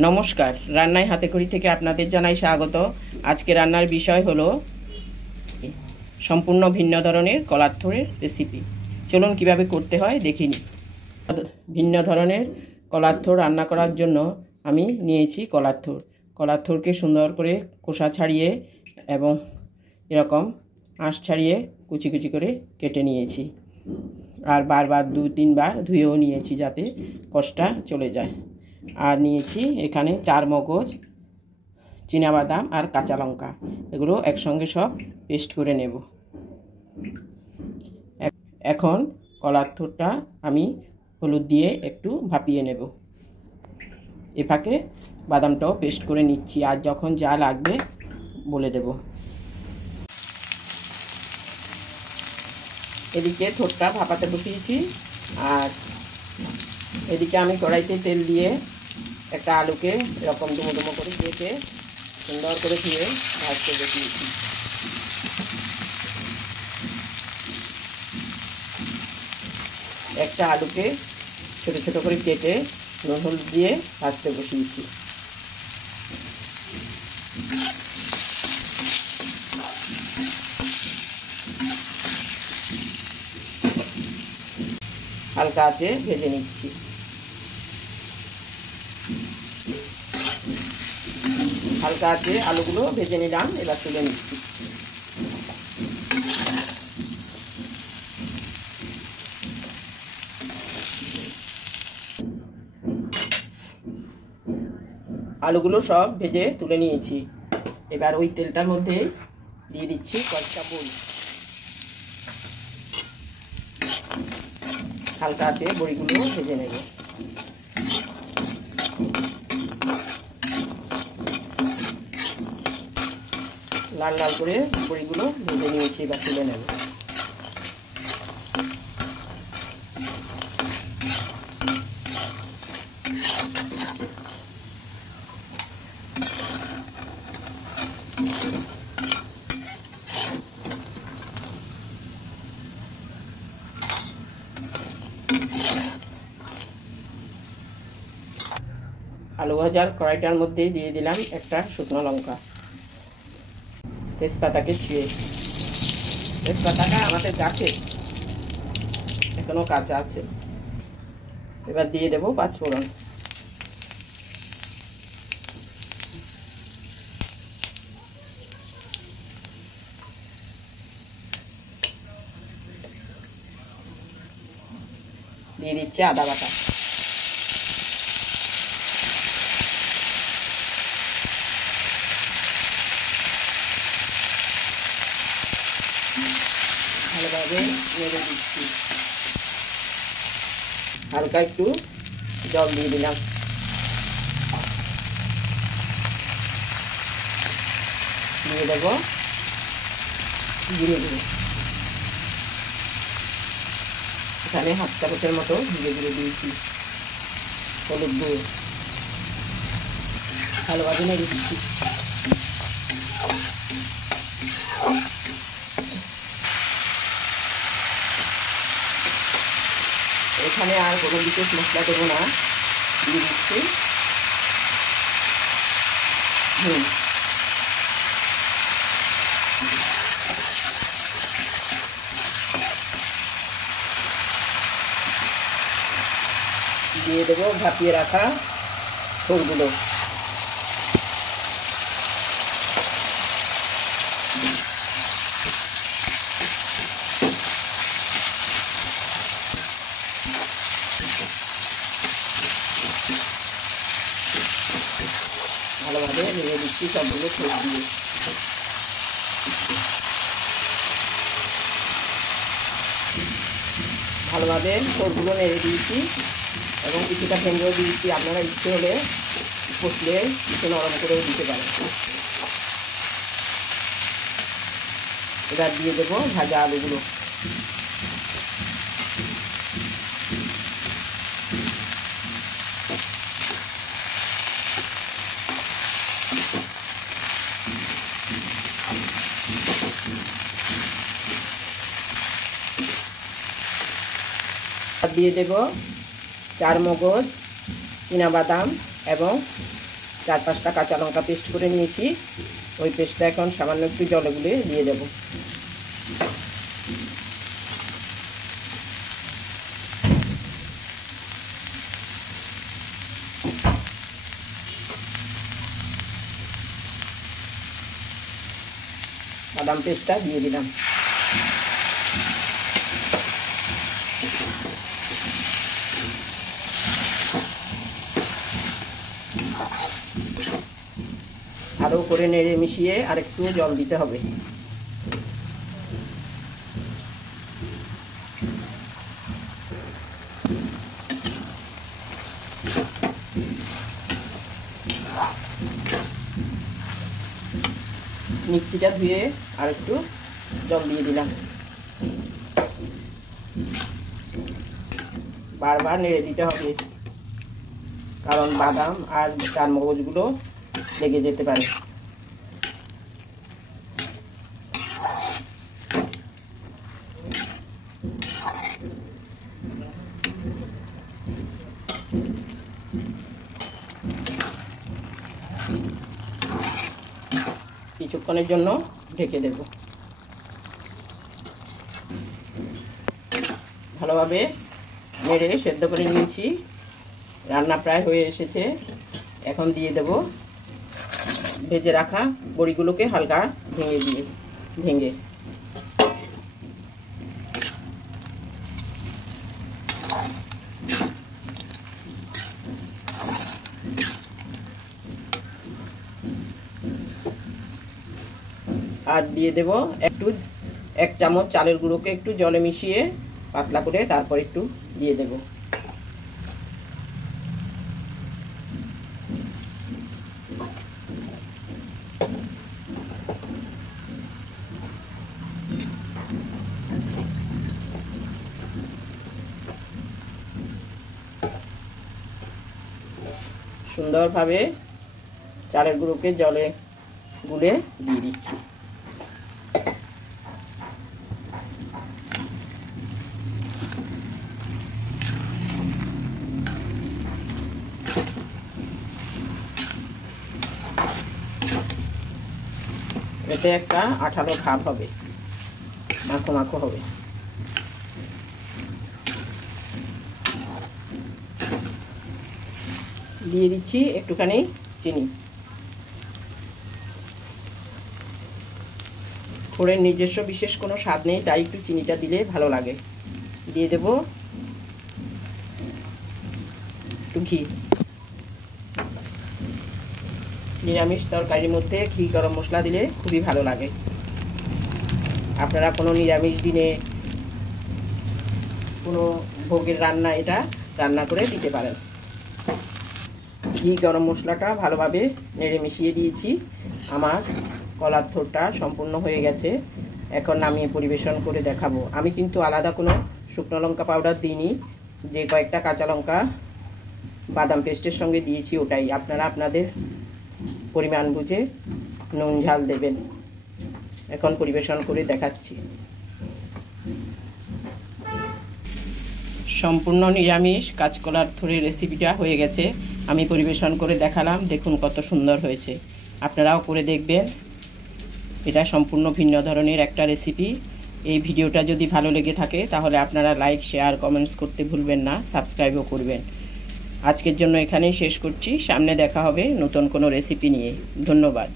নমস্কার, রান্নায় হাতেখড়ি থেকে আপনাদের জানাই স্বাগত। আজকে রান্নার বিষয় হলো সম্পূর্ণ ভিন্ন ধরনের কলার থোড়ের রেসিপি। চলুন কিভাবে করতে হয় দেখে নিই। ভিন্ন ধরনের কলার থোড় রান্না করার জন্য আমি নিয়েছি কলার থোড়। কলার থোড়কে সুন্দর করে খোসা ছাড়িয়ে এবং এরকম আঁশ ছাড়িয়ে কুচি কুচি করে কেটে নিয়েছি। আর বারবার 2-3 বার ধুয়েও নিয়েছি যাতে কষটা চলে যায়। আর নিয়েছি এখানে 4 মগজ, চীনাবাদাম আর কাঁচা লঙ্কা, এগুলো একসঙ্গে সব পেস্ট করে নেব। এখন কলার থোড়টা আমি হলুদ দিয়ে একটু ভাপিয়ে নেব। এ ফাঁকে বাদামটাও পেস্ট করে নিচ্ছি, আর যখন যা লাগবে বলে দেব। এদিকে থোড়টা ভাপাতে বসিয়েছি, আর এদিকে আমি কড়াইতে তেল দিয়ে একটা আলুকে এরকম ডুমো ডুমো করে কেটে সুন্দর করে ধুয়ে ভাজতে বসিয়েছি। একটা আলুকে ছোটো ছোটো করে কেটে নুন হলুদ দিয়ে ভাজতে বসিয়েছি। হালকা আঁচে ভেজে নিচ্ছি। হালকা আঁচে আলুগুলো ভেজে নিলাম, এবার তুলে নিচ্ছি। আলুগুলো সব ভেজে তুলে নিয়েছি। এবার ওই তেলটার মধ্যে দিয়ে দিচ্ছি কয়েকটা বড়ি। হালকা আঁচে বড়িগুলো ভেজে নেব। লাল লাল করে বড়িগুলো ভেজে নিয়েছি, এবার তুলে নেব। আলু ভাজার কড়াইটার মধ্যে দিয়ে দিলাম একটা শুকনো লঙ্কা, তেজপাতাকে ছুঁয়ে। তেজপাতাটা আমাদের গাছে এখনো কাঁচা আছে। এবার দিয়ে দেবো 5 ফোড়ন। দিয়ে দিচ্ছি আদা বাটা। ভালোভাবে নেড়ে দিচ্ছি। হালকা একটু জল দিয়ে দিলাম। দিয়ে দেবো জিরে গুঁড়ো। এখানে 1/2 চামচের মতো জিরে গুঁড়ো দিয়েছি। হলুদ গুঁড়ো। ভালোভাবে নেড়ে দিচ্ছি। এখানে আর কোনো বিশেষ মশলা দেবো না, দিয়ে দিচ্ছি নুন। দিয়ে দেবো ভাপিয়ে রাখা থোড়গুলো। ভালোভাবে নেড়ে দিচ্ছি সবগুলো থোড় দিয়ে। ভালোভাবে থোড়গুলো নেড়ে দিয়েছি এবং কিছুটা ভেঙেও দিয়েছি। আপনারা ইচ্ছে হলে কষলে কিছু নরম করেও দিতে পারেন। এবার দিয়ে দেবো ভাজা আলুগুলো। দিয়ে দেব 4 মগজ, চীনাবাদাম এবং 4-5টা কাঁচা লঙ্কা পেস্ট করে নিয়েছি। ওই পেস্টটা এখন সামান্য একটু জলে গুলে দিয়ে দেব। বাদাম পেস্টটা দিয়ে দিলাম। আরও করে নেড়ে মিশিয়ে আরেকটু জল দিতে হবে। মিক্সিটা ধুয়ে আরেকটু জল দিয়ে দিলাম। বারবার নেড়ে দিতে হবে, কারণ বাদাম আর চারমগজগুলো লেগে যেতে পারে। কিছুক্ষণের জন্য ঢেকে দেব। ভালোভাবে নেড়ে সেদ্ধ করে নিয়েছি। রান্না প্রায় হয়ে এসেছে। এখন দিয়ে দেব ভেজে রাখা বড়িগুলোকে হালকা ভেঙে আর দিয়ে দেব এক চামচ চালের গুঁড়োকে একটু জলে মিশিয়ে পাতলা করে তারপর একটু দিয়ে দেব। সুন্দরভাবে চালের গুঁড়োকে জলে গুলে দিয়ে দিচ্ছি। এতে একটা আঠালো ভাব হবে, মাখো মাখো হবে। দিয়ে দিচ্ছি একটুখানি চিনি। খোড়ের নিজস্ব বিশেষ কোনো স্বাদ নেই, তাই একটু চিনিটা দিলে ভালো লাগে। দিয়ে দেব একটু ঘি। নিরামিষ তরকারির মধ্যে ঘি গরম মশলা দিলে খুবই ভালো লাগে। আপনারা কোনো নিরামিষ দিনে কোনো ভোগের রান্না এটা রান্না করে দিতে পারেন। ঘি গরম মশলাটা ভালোভাবে নেড়ে মিশিয়ে দিয়েছি। আমার কলার থোরটা সম্পূর্ণ হয়ে গেছে। এখন নামিয়ে পরিবেশন করে দেখাবো। আমি কিন্তু আলাদা কোনো শুকনো লঙ্কা পাউডার দিইনি, যে কয়েকটা কাঁচা লঙ্কা বাদাম পেস্টের সঙ্গে দিয়েছি ওটাই। আপনারা আপনাদের পরিমাণ বুঝে নুন ঝাল দেবেন। এখন পরিবেশন করে দেখাচ্ছি। সম্পূর্ণ নিরামিষ কাঁচকলার থোড়ের রেসিপিটা হয়ে গেছে। আমি পরিবেশন করে দেখালাম, দেখুন কত সুন্দর হয়েছে। আপনারাও করে দেখবেন। এটা সম্পূর্ণ ভিন্ন ধরনের একটা রেসিপি। এই ভিডিওটা যদি ভালো লেগে থাকে তাহলে আপনারা লাইক, শেয়ার, কমেন্টস করতে ভুলবেন না, সাবস্ক্রাইবও করবেন। আজকের জন্য এখানেই শেষ করছি। সামনে দেখা হবে নতুন কোনো রেসিপি নিয়ে। ধন্যবাদ।